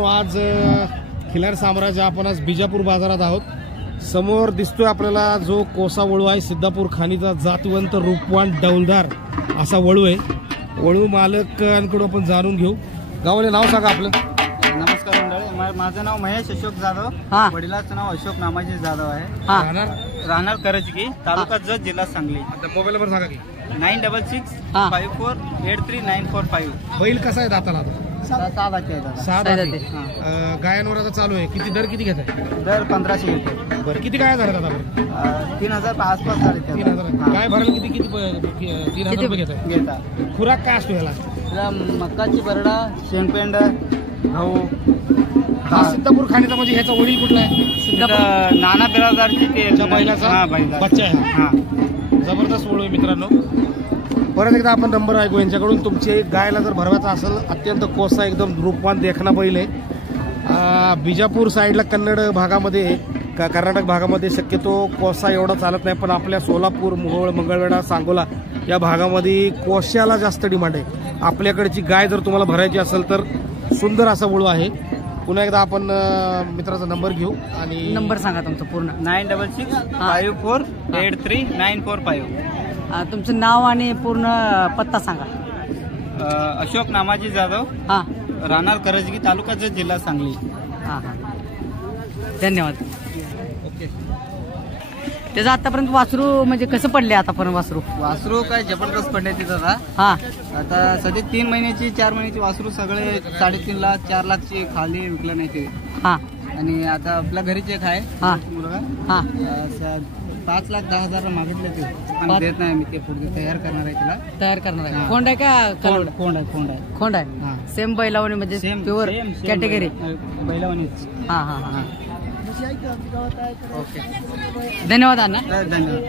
मित्रांनो, आज खिलार साम्राज्य आपण आज बिजापूर बाजारात आहोत। समोर दिसतोय आपल्याला जो कोसा वळू आहे, सिद्धापूर खाणीचा जातवंत रूपवान डौलदार असा वळू आहे। वळू मालकांकडून आपण जाणून घेऊ। गावाले नाव सांगा आपलं। नमस्कार मंडळी, माझं नाव महेश अशोक जाधव, वडिलांचं नाव अशोक नामाजी जाधव आहे। राहणार करजगी, तालुका जत, जिल्हा सांगली। मोबाईल नंबर सांगा की 9664543945। बैल कसा आहे दाताला? सहा दाते। गायांवर आता चालू आहे, किती दर किती घेत आहे? दर 1500 घेतो। बरं, किती गाय झाल्या आता? 3000 आसपास झाले। 3000 गाय भरायला किती 3000 रुपये घेता? खुराक काय असतो याला? मक्काची बरडा, शेंगपेंड, गहू। सिद्धापूर खाणीचा म्हणजे ह्याचा वडील कुठला आहे? नाना बिरादारची बैलाचा बच्चा आहे। जबरदस्त वळू आहे मित्रांनो। परत एकदा आपण नंबर ऐकू यांच्याकडून। तुमची गायला जर भरवायचा असेल, अत्यंत कोसा एकदम रूपवान देखणा बैल आहे। बिजापूर साईडला कन्नड भागामध्ये, कर्नाटक भागामध्ये शक्यतो कोसा एवढा चालत नाही, पण आपल्या सोलापूर, मोहोळ, मंगळवेढा, सांगोला या भागामध्ये कोश्याला जास्त डिमांड आहे। आपल्याकडची गाय जर तुम्हाला भरायची असेल तर सुंदर असा वळू आहे। पुन्हा एकदा आपण मित्राचा नंबर घेऊ आणि नंबर सांगा तुमचा पूर्ण। 9665483945। तुमचं नाव आणि पूर्ण पत्ता सांगा। अशोक नामाजी जाधव, राहणार करजगी, तालुका जत, जिल्हा सांगली। धन्यवाद। ओके। त्याचं आतापर्यंत वासरू म्हणजे कसं पडले? आतापर्यंत वासरू काय जबरदस्त पडले तिथं। आता सध्या 3 महिन्याची 4 महिन्याची वासरू सगळे 3.5 लाख 4 लाखची खाली विकलं नाही ते। आणि आता आपल्या घरीच एक आहे मुलगा, 5,10,000 मागितले ते, पण देत नाही मी। ते पुढे तयार करणार आहे, तिला तयार करणार आहे। कोंड आहे का? खोंड आहे। सेम बैलावणी म्हणजे प्युअर कॅटेगरी बैलावणीच। ओके, धन्यवाद अण्णा। धन्यवाद।